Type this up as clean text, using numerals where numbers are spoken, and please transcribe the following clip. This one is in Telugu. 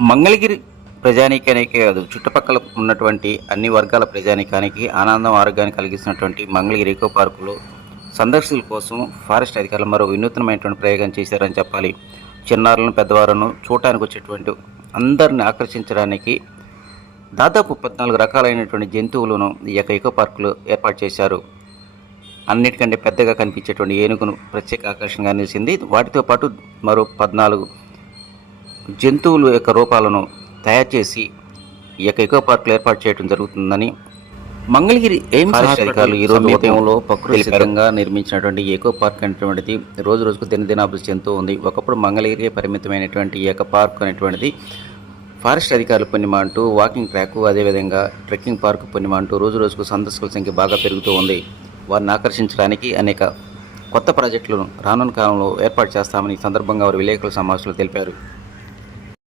మంగళగిరి ప్రజానీకానికే కాదు, చుట్టుపక్కల ఉన్నటువంటి అన్ని వర్గాల ప్రజానీకానికి ఆనందం, ఆరోగ్యాన్ని కలిగిస్తున్నటువంటి మంగళగిరి ఎకో పార్కులో సందర్శకుల కోసం ఫారెస్ట్ అధికారులు మరో వినూత్నమైనటువంటి ప్రయోగం చేశారని చెప్పాలి. చిన్నారులను, పెద్దవారును చూడటానికి వచ్చేటువంటి అందరిని ఆకర్షించడానికి దాదాపు 14 రకాలైనటువంటి జంతువులను ఈ యొక్క ఎకో పార్కులో ఏర్పాటు చేశారు. అన్నిటికంటే పెద్దగా కనిపించేటువంటి ఏనుగును ప్రత్యేక ఆకర్షణగా నిలిచింది. వాటితో పాటు మరో 14 జంతువుల యొక్క రూపాలను తయారు చేసి ఈ యొక్క ఎకో పార్కులు ఏర్పాటు చేయడం జరుగుతుందని మంగళగిరి ఎయిమ్స్ అధికారులు ఈ రోజు ఉదయంలో ప్రకృతిగా నిర్మించినటువంటి ఎకో పార్క్ అనేటువంటిది రోజు రోజుకు దినదినాభివృద్ధి చెందుతూ ఉంది. ఒకప్పుడు మంగళగిరికి పరిమితమైనటువంటి ఈ యొక్క పార్క్ అనేటువంటిది ఫారెస్ట్ అధికారులు పుణ్యమా అంటూ వాకింగ్ ట్రాక్, అదేవిధంగా ట్రెక్కింగ్ పార్క్ పుణ్యమా అంటూ రోజు రోజుకు సందర్శకుల సంఖ్య బాగా పెరుగుతూ ఉంది. వారిని ఆకర్షించడానికి అనేక కొత్త ప్రాజెక్టులను రానున్న కాలంలో ఏర్పాటు చేస్తామని ఈ సందర్భంగా వారు విలేకరుల సమావేశంలో తెలిపారు.